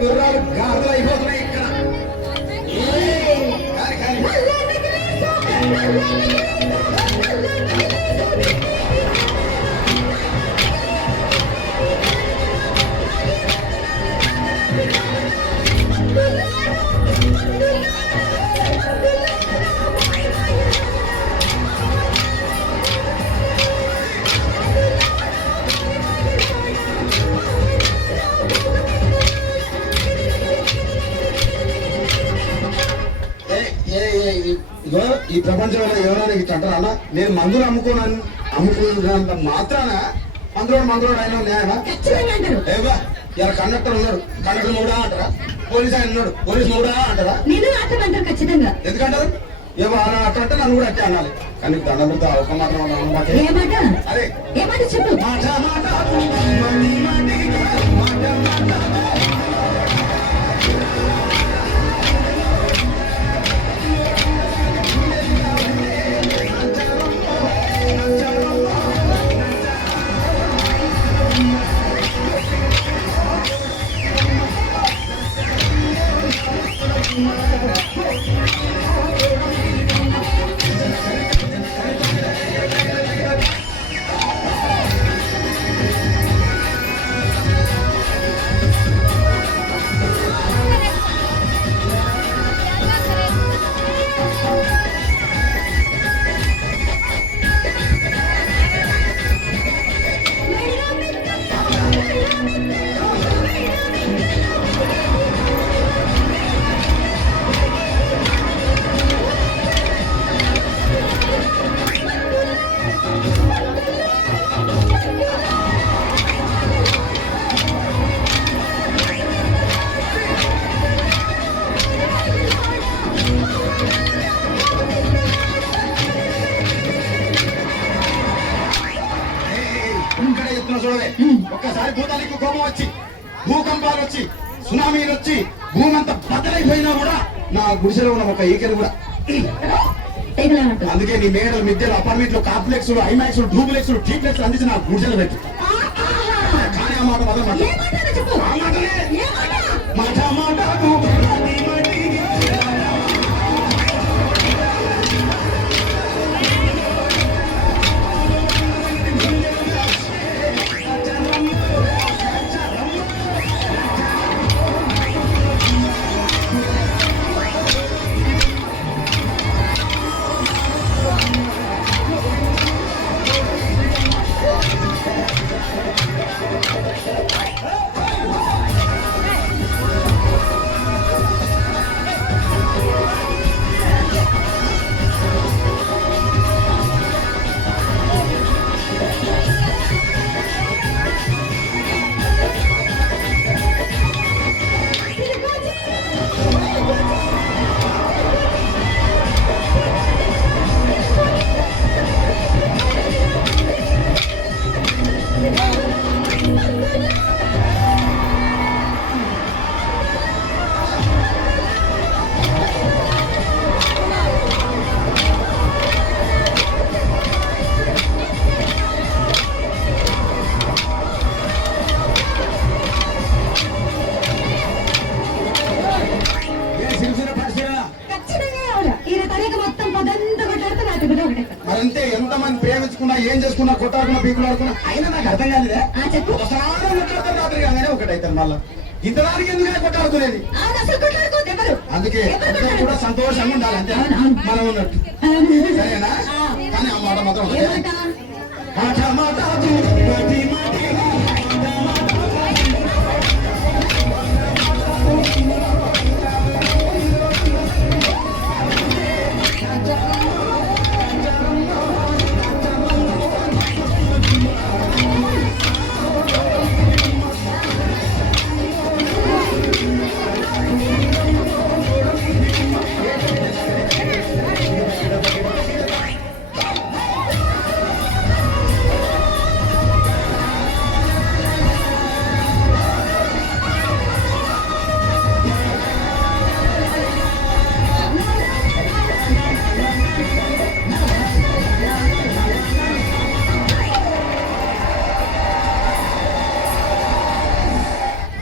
గుర్రాలు గాజులు అయిపోతున్నాయి ఇక్కడ. ఈ ప్రపంచంలో ఎవరైనా ఇట్లా అంటారా అన్న? నేను మందులు అమ్ముకున్నంత మాత్రాన మందులోడు అయినా న్యాయమా? ఏవా ఇలా కండక్టర్ ఉన్నాడు, కండక్టర్ మూడా అంటారా? పోలీస్ ఆయన ఉన్నాడు, పోలీస్ మూడా అంటారా? ఖచ్చితంగా ఎందుకంటారు? ఏమో అలా అట్లా నన్ను కూడా అట్టే అనాలి. కానీ దండం పెడతా ఒక మాత్రం అదే చెప్పు. ఒక్కసారి భూతానికి కోపం వచ్చి, భూకంపాలు వచ్చి, సునామీలు వచ్చి, భూమి అంతా బద్దలైపోయినా కూడా నా గుడిసెలో ఉన్న ఒక ఈకెలు కూడా. అందుకే నీ మేడలు, మిద్దెలు, అపార్ట్మెంట్లు, కాంప్లెక్స్, ఐమాక్స్, డూప్లెక్స్, ట్రీప్లెక్స్ అందించి నా గుడిసెలు పెట్టు. కానీ ఆ మాట మాత్రం మరంతే. ఎంతమంది ప్రేమించుకున్నా, ఏం చేసుకున్నా, కొట్టాడుకున్నా, పీకులాడుకున్నా, అయినా నాకు అర్థం కాలేదా? ఒకసారి రాత్రి కాగానే ఒకటైతారు. మళ్ళా ఇంతదానికి ఎందుకంటే కొట్టాడుకునేది? అందుకే కూడా సంతోషంగా ఉండాలి, అంతే మనం ఉన్నట్టు. సరేనా? కానీ ఆ మాట మాత్రం మాట